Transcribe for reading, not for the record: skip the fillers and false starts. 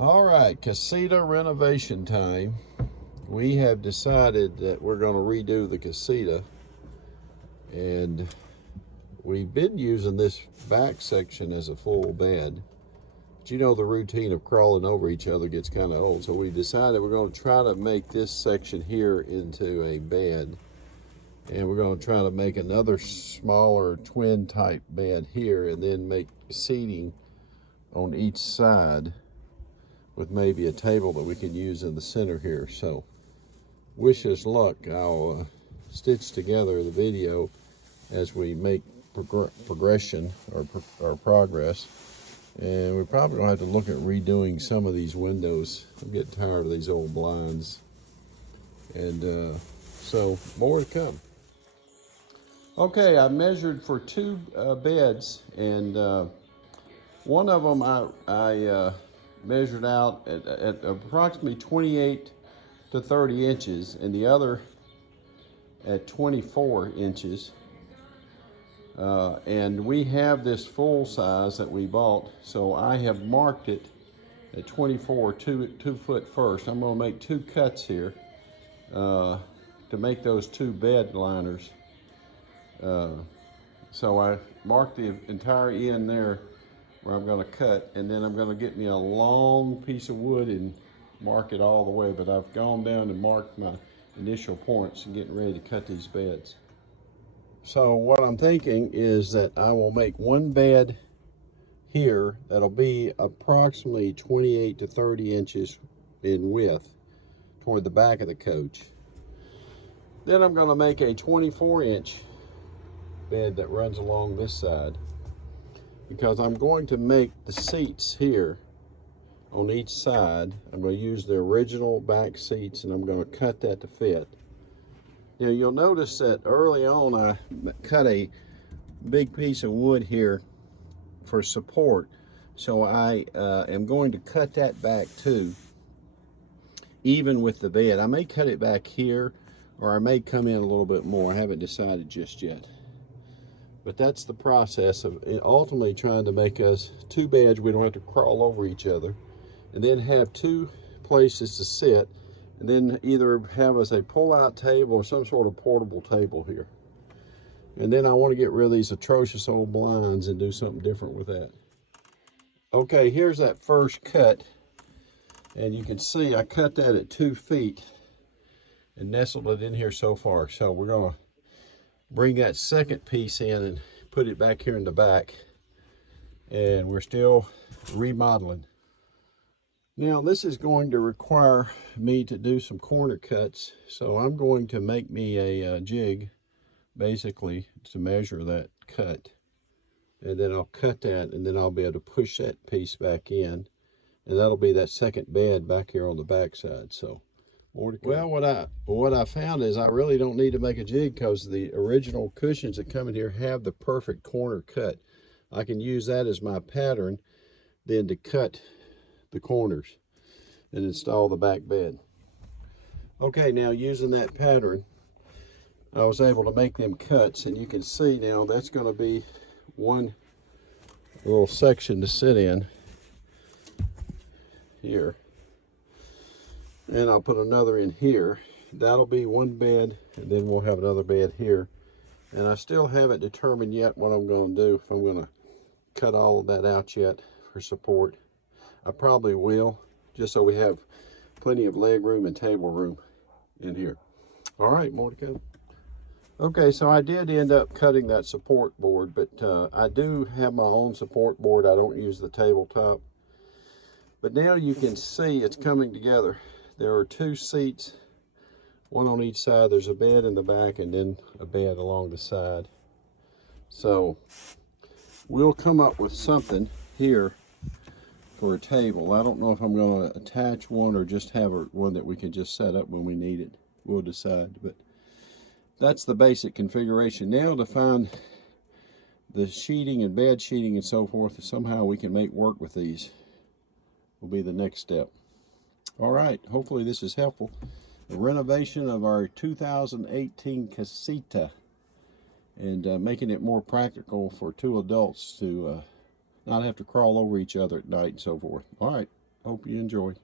All right, Casita renovation time. We have decided that we're going to redo the Casita, and we've been using this back section as a full bed. But you know, the routine of crawling over each other gets kind of old, so we decided we're going to try to make this section here into a bed, and we're going to try to make another smaller twin type bed here, and then make seating on each side with maybe a table that we can use in the center here. So wish us luck. I'll stitch together the video as we make progression or progress, and we're probably gonna have to look at redoing some of these windows. I'm getting tired of these old blinds, and so more to come. Okay, I measured for two beds, and one of them I measured out at approximately 28 to 30 inches, and the other at 24 inches. And we have this full size that we bought, so I have marked it at 24, 2 foot first. I'm going to make two cuts here to make those two bed liners. So I marked the entire end there where I'm going to cut, and then I'm going to get me a long piece of wood and mark it all the way. But I've gone down and marked my initial points and getting ready to cut these beds. So what I'm thinking is that I will make one bed here that'll be approximately 28 to 30 inches in width toward the back of the coach. Then I'm going to make a 24-inch bed that runs along this side, because I'm going to make the seats here on each side. I'm going to use the original back seats, and I'm going to cut that to fit. Now you'll notice that early on I cut a big piece of wood here for support, so I am going to cut that back too, even with the bed. I may cut it back here, or I may come in a little bit more. I haven't decided just yet. But that's the process of ultimately trying to make us two beds. We don't have to crawl over each other, and then have two places to sit, and then either have us a pull-out table or some sort of portable table here. And then I want to get rid of these atrocious old blinds and do something different with that. Okay, here's that first cut, and you can see I cut that at 2 feet and nestled it in here so far. So we're going to bring that second piece in and put it back here in the back, and we're still remodeling. Now this is going to require me to do some corner cuts, so I'm going to make me a jig basically to measure that cut, and then I'll cut that, and then I'll be able to push that piece back in, and that'll be that second bed back here on the back side. So more to come. Well, what I found is I really don't need to make a jig, because the original cushions that come in here have the perfect corner cut. I can use that as my pattern then to cut the corners and install the back bed. Okay, now using that pattern, I was able to make them cuts, and you can see now that's going to be one little section to sit in here. And I'll put another in here. That'll be one bed, and then we'll have another bed here. And I still haven't determined yet what I'm going to do, if I'm going to cut all of that out yet for support. I probably will, just so we have plenty of leg room and table room in here. All right, more to come. Okay, so I did end up cutting that support board, but I do have my own support board. I don't use the tabletop. But now you can see it's coming together. There are two seats, one on each side. There's a bed in the back, and then a bed along the side. So we'll come up with something here for a table. I don't know if I'm going to attach one or just have one that we can just set up when we need it. We'll decide, but that's the basic configuration. Now to find the sheeting and bed sheeting and so forth, somehow we can make work with these, will be the next step. All right, hopefully this is helpful. The renovation of our 2018 Casita, and making it more practical for two adults to not have to crawl over each other at night and so forth. All right, Hope you enjoy.